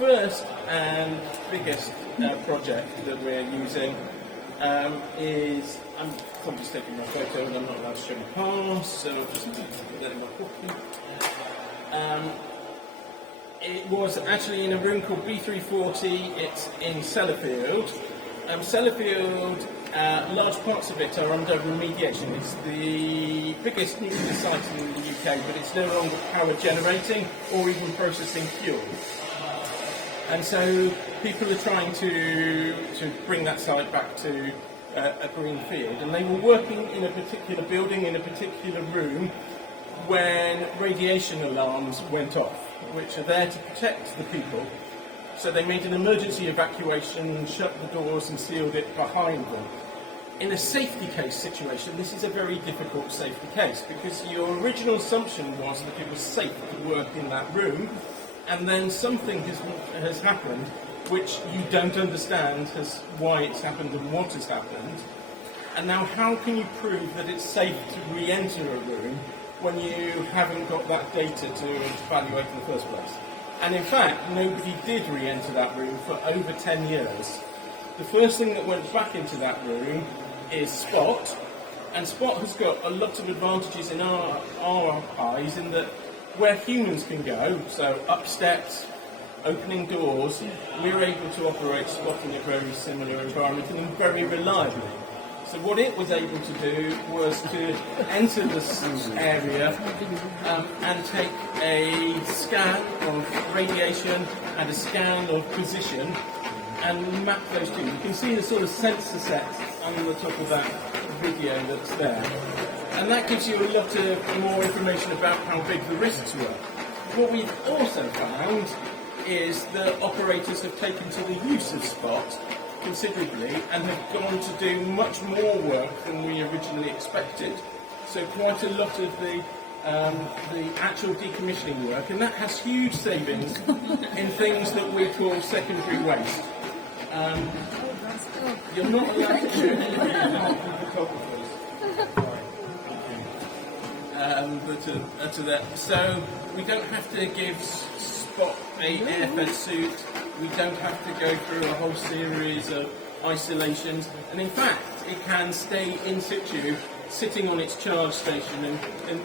first and biggest project that we're using is, I'm just taking my photo and I'm not allowed to show my pass, so I'll just let him It was actually in a room called B340. It's in Sellafield. Sellafield, large parts of it are under remediation. It's the biggest nuclear site in the UK, but it's no longer power generating or even processing fuel. And so people are trying to bring that site back to a green field. And they were working in a particular building, in a particular room, when radiation alarms went off, which are there to protect the people. So they made an emergency evacuation, shut the doors and sealed it behind them. In a safety case situation, this is a very difficult safety case because your original assumption was that it was safe to work in that room, and then something has happened which you don't understand why it's happened and what has happened. And now how can you prove that it's safe to re-enter a room when you haven't got that data to evaluate in the first place? And in fact, nobody did re-enter that room for over 10 years. The first thing that went back into that room is Spot, and Spot has got a lot of advantages in our eyes in that where humans can go, so up steps, opening doors, we're able to operate Spot in a very similar environment and very reliably. So what it was able to do was to enter this area and take a scan of radiation and a scan of position and map those two. You can see the sort of sensor set on the top of that video that's there. And that gives you a lot of more information about how big the risks were. What we've also found is that operators have taken to the use of Spot considerably and have gone to do much more work than we originally expected. So quite a lot of the actual decommissioning work, and that has huge savings in things that we call secondary waste. You're not allowed to shoot photographers. To that. So we don't have to give Spot a air-fed suit. We don't have to go through a whole series of isolations, and in fact, it can stay in situ, sitting on its charge station and